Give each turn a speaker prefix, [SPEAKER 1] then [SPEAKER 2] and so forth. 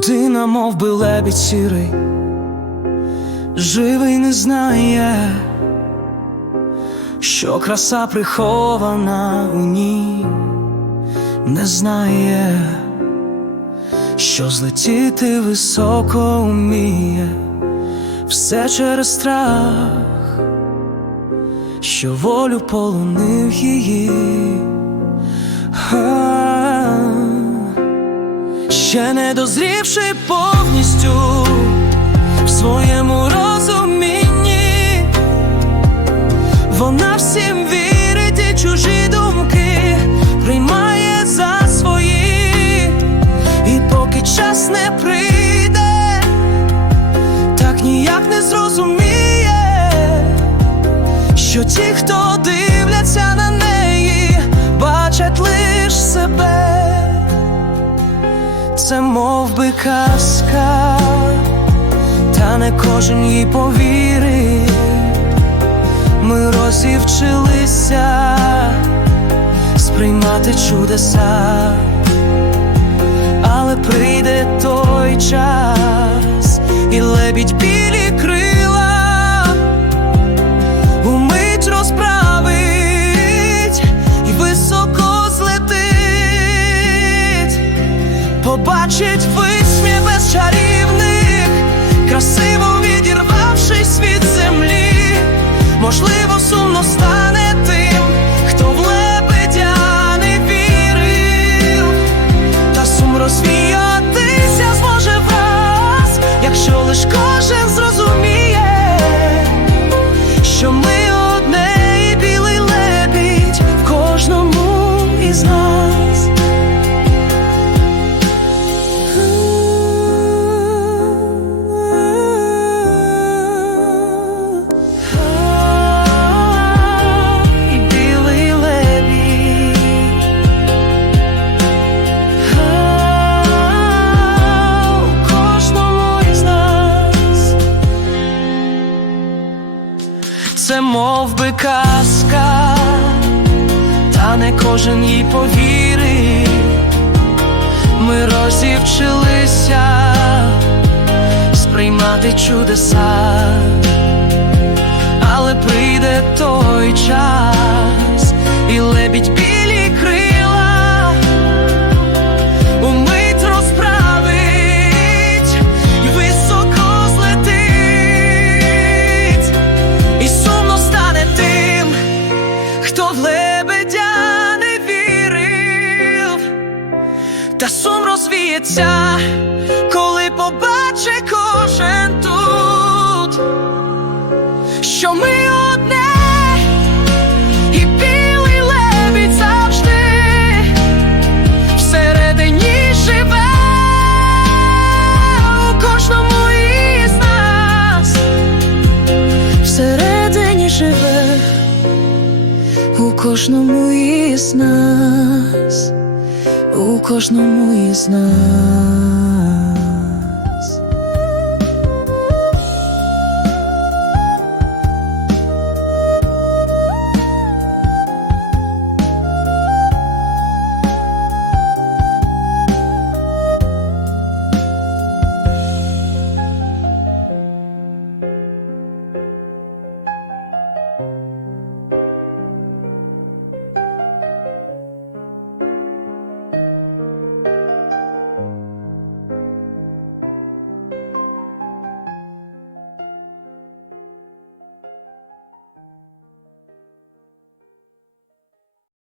[SPEAKER 1] людина, мов би лебідь сірий, живий не знає, що краса прихована у ній, не знає, що злетіти високо уміє, все через страх, що волю полонив її. А, Ще не дозрівши повністю в своєму розумінні, вона всім вірить і чужі думки приймає за свої, і поки час не прийде, так ніяк не зрозуміє, що ті, це мов би казка, та не кожен їй повірить. Ми розівчилися сприймати чудеса, але прийде той час, побачить висмі без чарівних, красиво відірвавшись від землі, можливо, мов би казка, та не кожен їй повірить. Ми розівчилися сприймати чудеса, але прийде той час, розвіється, коли побачить кожен тут, що ми одне, і білий лебідь завжди всередині живе. У кожному із нас, всередині живе. У кожному із нас, кожному із нас.